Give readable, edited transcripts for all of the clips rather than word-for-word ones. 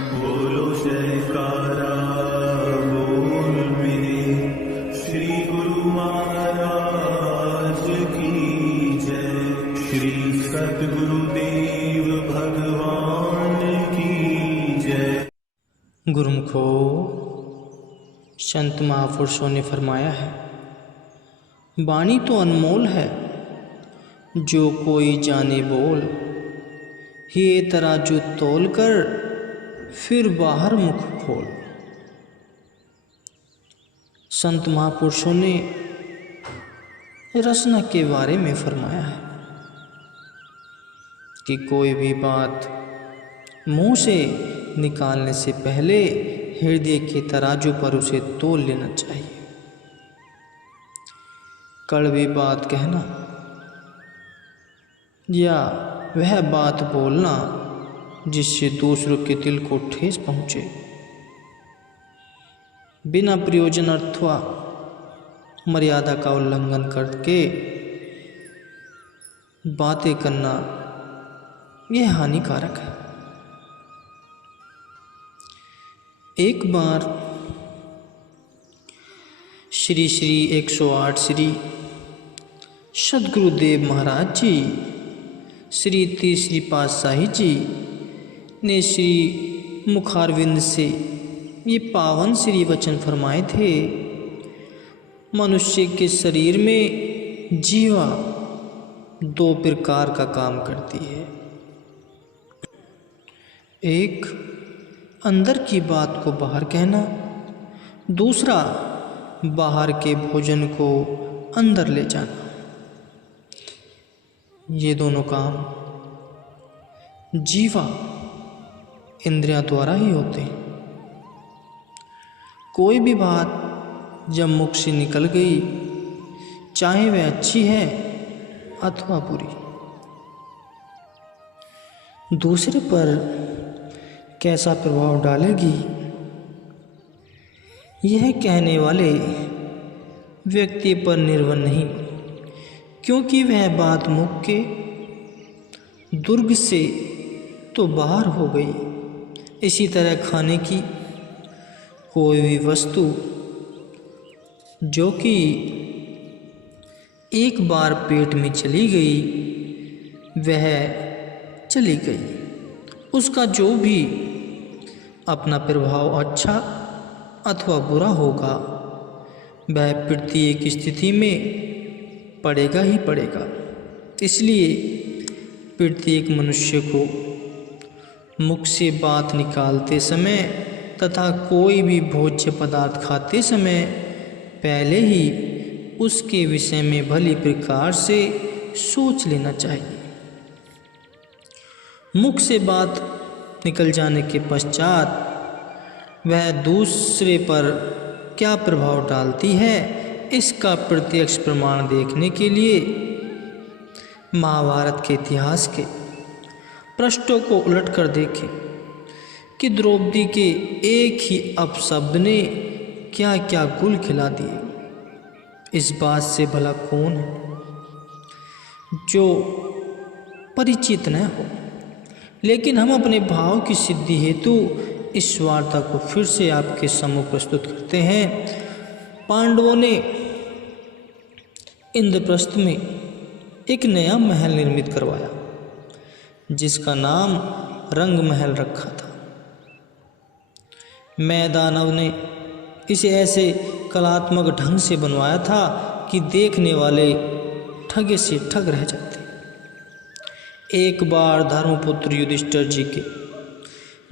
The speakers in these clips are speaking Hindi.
बोलो जयकारा बोल मेरे श्री गुरु महाराज की जय। श्री सद्गुरुदेव भगवान की जय। गुरुमुखो, संत महापुरुषों ने फरमाया है, वाणी तो अनमोल है, जो कोई जाने बोल। ये तराजू तोल कर फिर बाहर मुख खोल। संत महापुरुषों ने रचना के बारे में फरमाया है कि कोई भी बात मुंह से निकालने से पहले हृदय के तराजू पर उसे तोल लेना चाहिए। कड़वी बात कहना या वह बात बोलना जिससे दूसरों के दिल को ठेस पहुंचे, बिना प्रयोजन अथवा मर्यादा का उल्लंघन करके बातें करना, यह हानिकारक है। एक बार श्री 108 श्री सद्गुरुदेव महाराज जी श्री तीसरी पातशाही जी ने श्री मुखारविंद से ये पावन श्री वचन फरमाए थे। मनुष्य के शरीर में जीवा दो प्रकार का काम करती है। एक, अंदर की बात को बाहर कहना, दूसरा बाहर के भोजन को अंदर ले जाना। ये दोनों काम जीवा इंद्रियां द्वारा ही होते हैं। कोई भी बात जब मुख से निकल गई, चाहे वह अच्छी है अथवा बुरी, दूसरे पर कैसा प्रभाव डालेगी, यह कहने वाले व्यक्ति पर निर्भर नहीं, क्योंकि वह बात मुख के दुर्ग से तो बाहर हो गई। इसी तरह खाने की कोई भी वस्तु जो कि एक बार पेट में चली गई, वह चली गई। उसका जो भी अपना प्रभाव अच्छा अथवा बुरा होगा, वह प्रत्येक स्थिति में पड़ेगा ही पड़ेगा। इसलिए प्रत्येक मनुष्य को मुख से बात निकालते समय तथा कोई भी भोज्य पदार्थ खाते समय पहले ही उसके विषय में भली प्रकार से सोच लेना चाहिए। मुख से बात निकल जाने के पश्चात वह दूसरे पर क्या प्रभाव डालती है, इसका प्रत्यक्ष प्रमाण देखने के लिए महाभारत के इतिहास के पृष्ठों को उलट कर देखें कि द्रौपदी के एक ही अपशब्द ने क्या क्या गुल खिला दिए। इस बात से भला कौन है जो परिचित न हो। लेकिन हम अपने भाव की सिद्धि हेतु इस वार्ता को फिर से आपके सम्मुख प्रस्तुत करते हैं। पांडवों ने इंद्रप्रस्थ में एक नया महल निर्मित करवाया, जिसका नाम रंग महल रखा था। मैदानव ने इसे ऐसे कलात्मक ढंग से बनवाया था कि देखने वाले ठगे से ठग रह जाते। एक बार धर्मपुत्र युधिष्ठिर जी के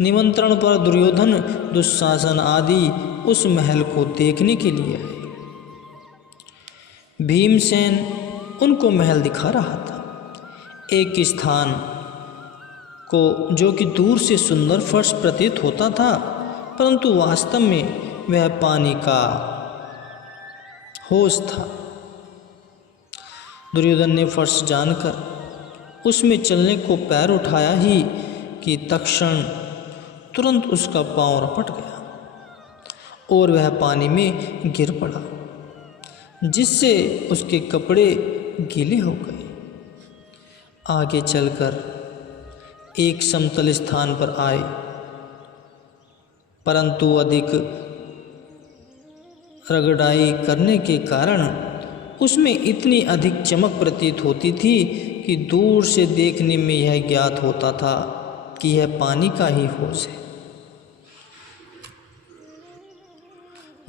निमंत्रण पर दुर्योधन, दुशासन आदि उस महल को देखने के लिए आए। भीमसेन उनको महल दिखा रहा था। एक स्थान को जो कि दूर से सुंदर फर्श प्रतीत होता था, परंतु वास्तव में वह पानी का होश था। दुर्योधन ने फर्श जानकर उसमें चलने को पैर उठाया ही कि तत्क्षण तुरंत उसका पांव रपट गया और वह पानी में गिर पड़ा, जिससे उसके कपड़े गीले हो गए। आगे चलकर एक समतल स्थान पर आए परंतु अधिक रगड़ाई करने के कारण उसमें इतनी अधिक चमक प्रतीत होती थी कि दूर से देखने में यह ज्ञात होता था कि यह पानी का ही होश है।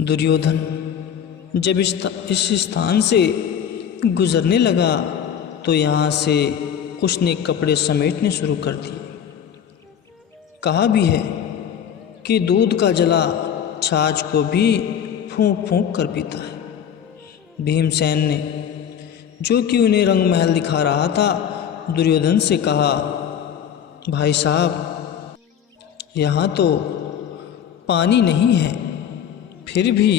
दुर्योधन जब इस स्थान से गुजरने लगा तो यहाँ से उसने कपड़े समेटने शुरू कर दिए। कहा भी है कि दूध का जला छाछ को भी फूंक फूंक कर पीता है। भीमसेन ने, जो कि उन्हें रंग महल दिखा रहा था, दुर्योधन से कहा, भाई साहब, यहाँ तो पानी नहीं है, फिर भी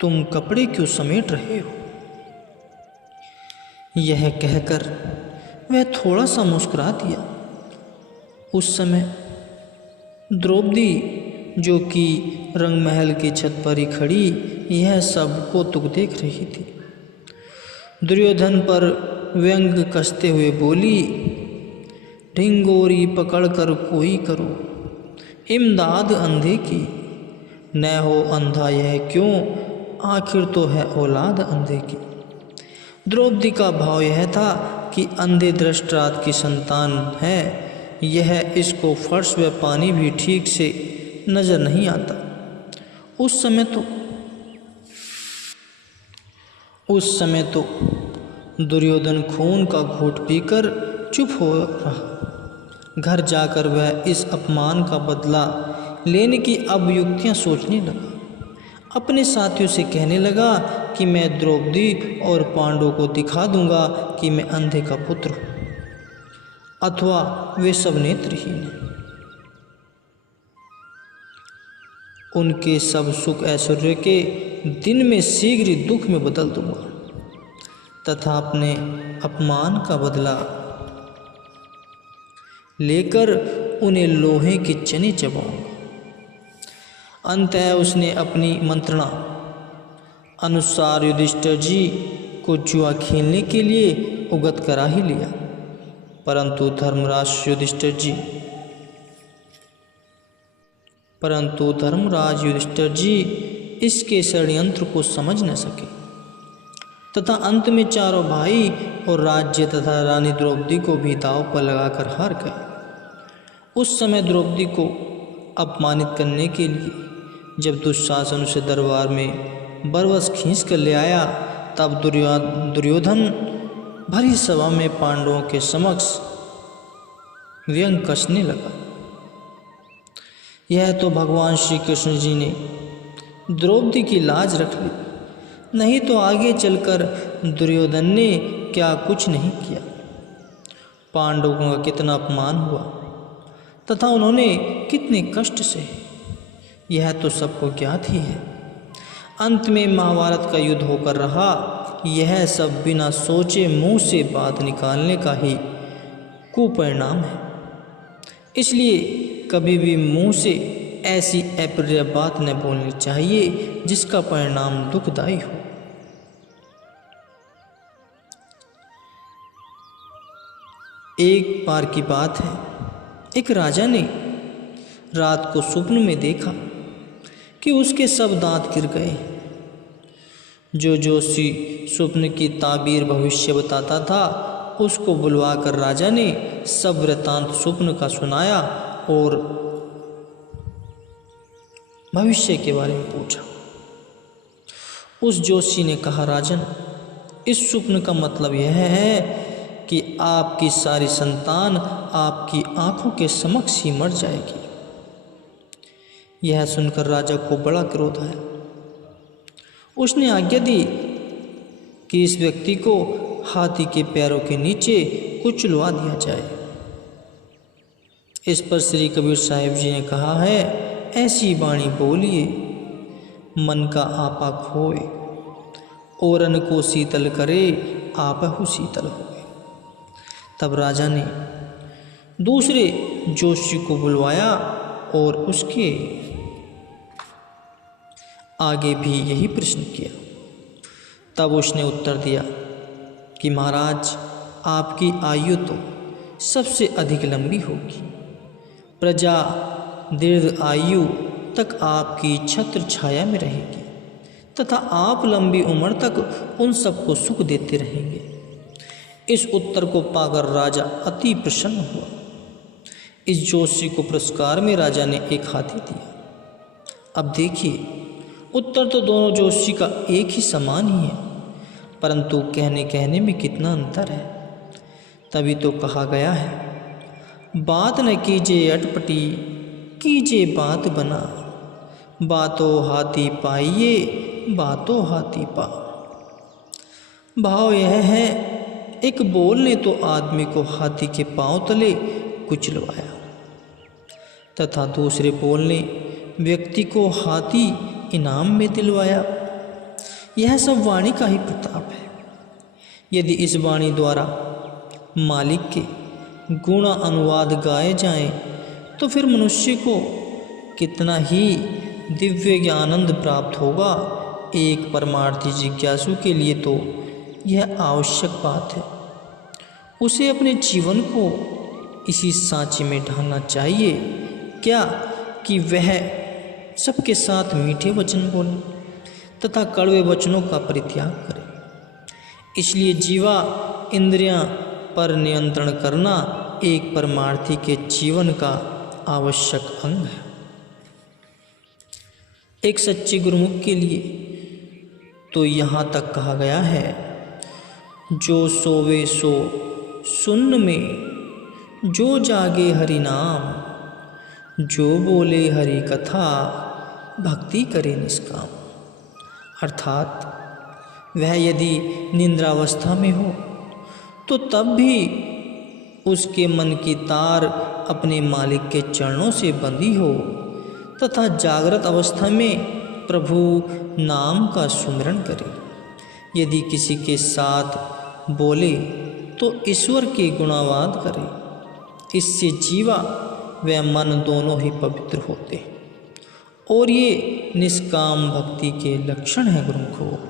तुम कपड़े क्यों समेट रहे हो? यह कहकर वह थोड़ा सा मुस्कुरा दिया। उस समय द्रौपदी, जो कि रंग महल की छत पर ही खड़ी यह सब कौतुक देख रही थी, दुर्योधन पर व्यंग कसते हुए बोली, ढिंगोरी पकड़कर कोई करो इमदाद अंधे की, न हो अंधा यह क्यों, आखिर तो है औलाद अंधे की। द्रौपदी का भाव यह था कि अंधे दृष्टराज की संतान है, यह इसको फर्श व पानी भी ठीक से नजर नहीं आता। उस समय तो दुर्योधन खून का घूंट पीकर चुप हो रहा। घर जाकर वह इस अपमान का बदला लेने की अब युक्तियाँ सोचने लगा। अपने साथियों से कहने लगा कि मैं द्रौपदी और पांडवों को दिखा दूंगा कि मैं अंधे का पुत्र हूँ, अथवा वे सब नेत्रहीन हैं। उनके सब सुख ऐश्वर्य के दिन में शीघ्र ही दुख में बदल दूंगा तथा अपने अपमान का बदला लेकर उन्हें लोहे की चने चबाऊंगा। अंततः उसने अपनी मंत्रणा अनुसार युधिष्ठिर जी को जुआ खेलने के लिए उगत करा ही लिया, परंतु धर्मराज युधिष्ठिर जी इसके षड्यंत्र को समझ न सके तथा अंत में चारों भाई और राज्य तथा रानी द्रौपदी को भी दांव पर लगाकर हार गए। उस समय द्रौपदी को अपमानित करने के लिए जब दुशासन उसे दरबार में बरबस खींच कर ले आया, तब दुर्योधन भरी सभा में पांडवों के समक्ष व्यंग कसने लगा। यह तो भगवान श्री कृष्ण जी ने द्रौपदी की लाज रख ली, नहीं तो आगे चलकर दुर्योधन ने क्या कुछ नहीं किया। पांडवों का कितना अपमान हुआ तथा उन्होंने कितने कष्ट से, यह तो सबको ज्ञात ही है। अंत में महाभारत का युद्ध होकर रहा। यह सब बिना सोचे मुंह से बात निकालने का ही कुपरिणाम है। इसलिए कभी भी मुंह से ऐसी अप्रिय बात न बोलनी चाहिए जिसका परिणाम दुखदायी हो। एक बार की बात है, एक राजा ने रात को स्वप्न में देखा कि उसके सब दांत गिर गए। जो जोशी स्वप्न की ताबीर भविष्य बताता था, उसको बुलवाकर राजा ने सब वृत्तांत स्वप्न का सुनाया और भविष्य के बारे में पूछा। उस जोशी ने कहा, राजन, इस स्वप्न का मतलब यह है कि आपकी सारी संतान आपकी आंखों के समक्ष ही मर जाएगी। यह सुनकर राजा को बड़ा क्रोध आया। उसने आज्ञा दी कि इस व्यक्ति को हाथी के पैरों के नीचे कुचलवा दिया जाए। इस पर श्री कबीर साहिब जी ने कहा है, ऐसी वाणी बोलिए मन का आपा खोए, औरन को शीतल करे आपहु शीतल होए। तब राजा ने दूसरे जोशी को बुलवाया और उसके आगे भी यही प्रश्न किया। तब उसने उत्तर दिया कि महाराज, आपकी आयु तो सबसे अधिक लंबी होगी, प्रजा दीर्घ आयु तक आपकी छत्र छाया में रहेगी तथा आप लंबी उम्र तक उन सबको सुख देते रहेंगे। इस उत्तर को पाकर राजा अति प्रसन्न हुआ। इस जोशी को पुरस्कार में राजा ने एक हाथी दिया। अब देखिए, उत्तर तो दोनों जोशी का एक ही समान ही है, परंतु कहने में कितना अंतर है। तभी तो कहा गया है, बात न कीजिए अटपटी, कीजिए बात बना, बातों हाथी पाइए, बातों हाथी पा। भाव यह है, एक बोल ने तो आदमी को हाथी के पांव तले कुचलवाया तथा दूसरे बोल ने व्यक्ति को हाथी इनाम में दिलवाया। यह सब वाणी का ही प्रताप है। यदि इस वाणी द्वारा मालिक के गुणा अनुवाद गाए जाएं, तो फिर मनुष्य को कितना ही दिव्य ज्ञानंद प्राप्त होगा। एक परमार्थी जिज्ञासु के लिए तो यह आवश्यक बात है। उसे अपने जीवन को इसी सांचे में ढालना चाहिए क्या कि वह सबके साथ मीठे वचन बोले तथा कड़वे वचनों का परित्याग करे। इसलिए जीवा इंद्रियां पर नियंत्रण करना एक परमार्थी के जीवन का आवश्यक अंग है। एक सच्चे गुरुमुख के लिए तो यहाँ तक कहा गया है, जो सोवे सो सुन्न में, जो जागे हरि नाम, जो बोले हरि कथा, भक्ति करे निष्काम। अर्थात वह यदि निद्रावस्था में हो तो तब भी उसके मन की तार अपने मालिक के चरणों से बंधी हो तथा जागृत अवस्था में प्रभु नाम का सुमिरन करे। यदि किसी के साथ बोले तो ईश्वर के गुणावाद करे। इससे जीवा व मन दोनों ही पवित्र होते हैं और ये निष्काम भक्ति के लक्षण हैं गुरुमुखों।